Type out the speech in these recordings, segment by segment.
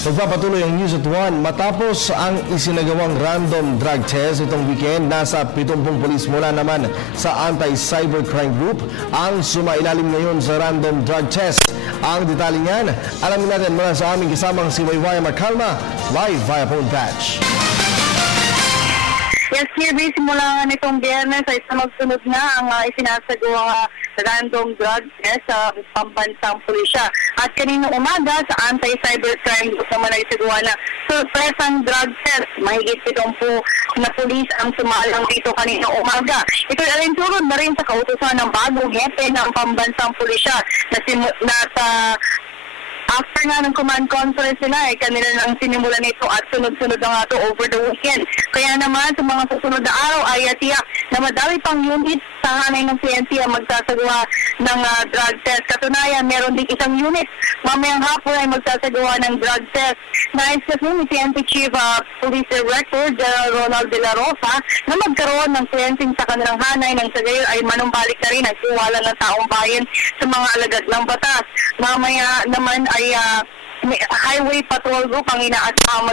Magpapatuloy ang News at 1 matapos ang isinagawang random drug test itong weekend. Nasa 70 pulis mula naman sa Anti-Cybercrime Group ang sumailalim ngayon sa random drug test. Ang detalye niyan, alamin natin mula sa aming kasamang si Waywaya Macalma, live via phone patch. Yes, Kirby, simula nitong Biyernes ay sunod-sunod na ang isinasagawang random drug test sa pambansang pulisya. At kaninang umaga sa Anti-Cybercrime Group naman ay isagawa na surpresang drug test. Mahigit 70 na pulis ang sumalang dito kaninang umaga. Ito ay alinturod na rin sa kautusan ng bagong hepe ng pambansang pulisya na after nga ng command conference nila, kanila nang sinimulan nito at sunod-sunod na nga ito over the weekend. Kaya naman sa mga susunod na araw ay tiyak na madami pang unit sa hanay ng PNP ang magsasagawa ng drug test. Katunayan, meron din isang unit mamayang hapon ay magsasagawa ng drug test. Nais kasi ni PNP Chief Police Director General Ronald De La Rosa na magkaroon ng cleansing sa kanilang hanay nang sa gayon ay manumbalik na rin ang tiwala ng taong bayan sa mga alagad ng batas. Mamaya naman ay Highway Patrol Group ang inaasahan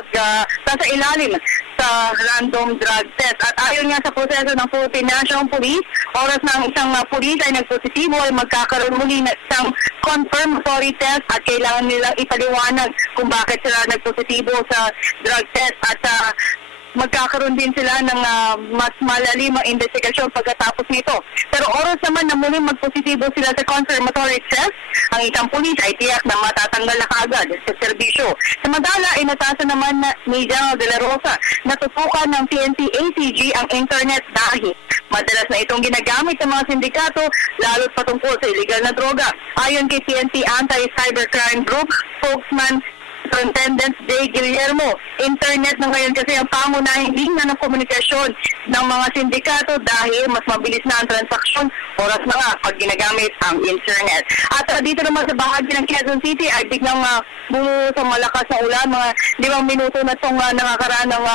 sa ilalim sa random drug test. At ayon nga sa proseso ng Philippine National Police, oras ng isang pulis ay nagpositibo ay magkakaroon muli ng isang confirmatory test at kailangan nilang ipaliwanag kung bakit sila nagpositibo sa drug test at magkakaroon din sila ng mas malalimang investigasyon pagkatapos nito. Pero oras naman na muling magpositibo sila sa confirmatory test, ang isang pulis ay tiyak na matatanggal na kaagad sa serbisyo. Samantala ay natasa naman ni General De La Rosa na tutukan ng PNP ACG ang internet dahil madalas na itong ginagamit ng mga sindikato lalo't patungkol sa illegal na droga. Ayon kay PNP Anti-Cybercrime Group spokesman Superintendent J. Guillermo, internet na ngayon kasi ang pangunahing linya ng komunikasyon ng mga sindikato dahil mas mabilis na ang transaksyon, oras na nga pag ginagamit ang internet. At dito naman sa bahagi ng Quezon City ay biglang bumuhos ang malakas na ulan, mga 5 minuto na itong nakakaraan ng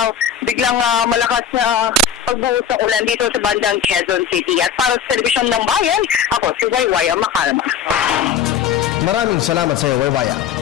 biglang malakas na pagbuhos ng ulan dito sa bandang Quezon City. At para sa Telebisyon ng Bayan, ako si Waywaya Macalma. Maraming salamat sa iyo, Waywaya.